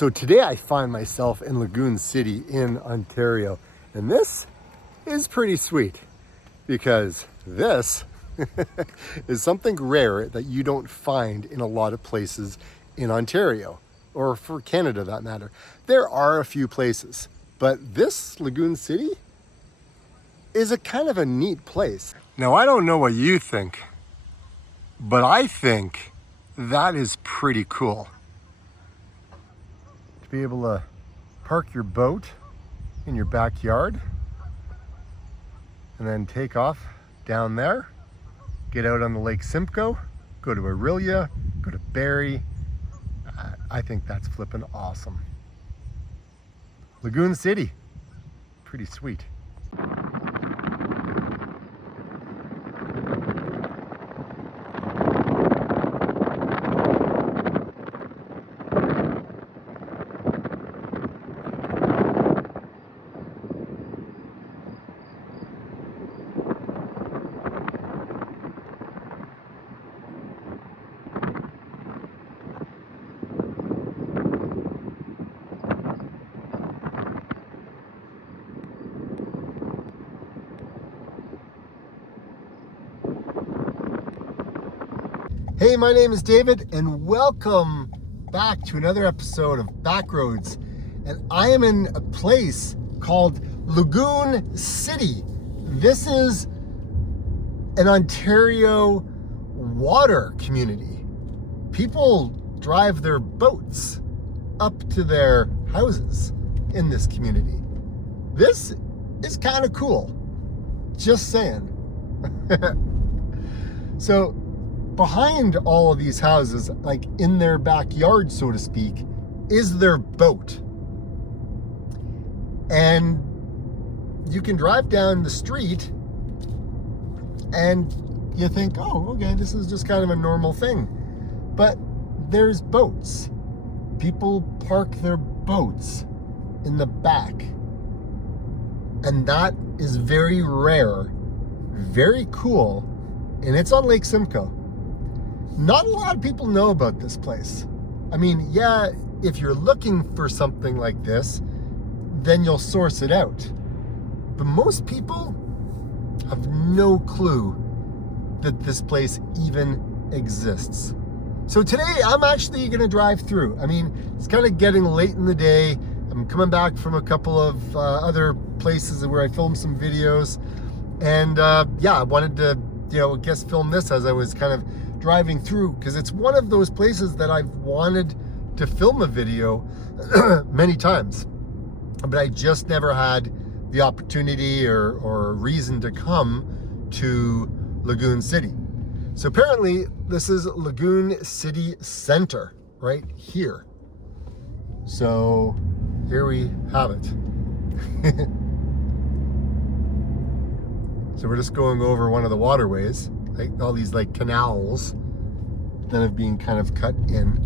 So today I find myself in Lagoon City in Ontario, and this is pretty sweet because this is something rare that you don't find in a lot of places in Ontario, or for Canada that matter. There are a few places, but this Lagoon City is a kind of a neat place. Now, I don't know what you think, but I think that is pretty cool. To be able to park your boat in your backyard and then take off down there, get out on the Lake Simcoe, go to Aurelia, go to Barrie. I think that's flippin' awesome. Lagoon City, pretty sweet. Hey, my name is David, and welcome back to another episode of Backroads. And I am in a place called Lagoon City. This is an Ontario water community. People drive their boats up to their houses in this community. This is kind of cool. Just saying. So, behind all of these houses, like in their backyard, so to speak, is their boat. And you can drive down the street and you think, oh, okay, this is just kind of a normal thing. But there's boats. People park their boats in the back. And that is very rare, very cool, and it's on Lake Simcoe. Not a lot of people know about this place. I mean, yeah, if you're looking for something like this, then you'll source it out. But most people have no clue that this place even exists. So today I'm actually gonna drive through. I mean, it's kind of getting late in the day. I'm coming back from a couple of other places where I filmed some videos. And yeah, I wanted to, I guess film this as I was kind of driving through, because it's one of those places that I've wanted to film a video many times, but I just never had the opportunity or reason to come to Lagoon City. So apparently this is Lagoon City Center right here. So here we have it. So we're just going over one of the waterways, like all these like canals that have been kind of cut in.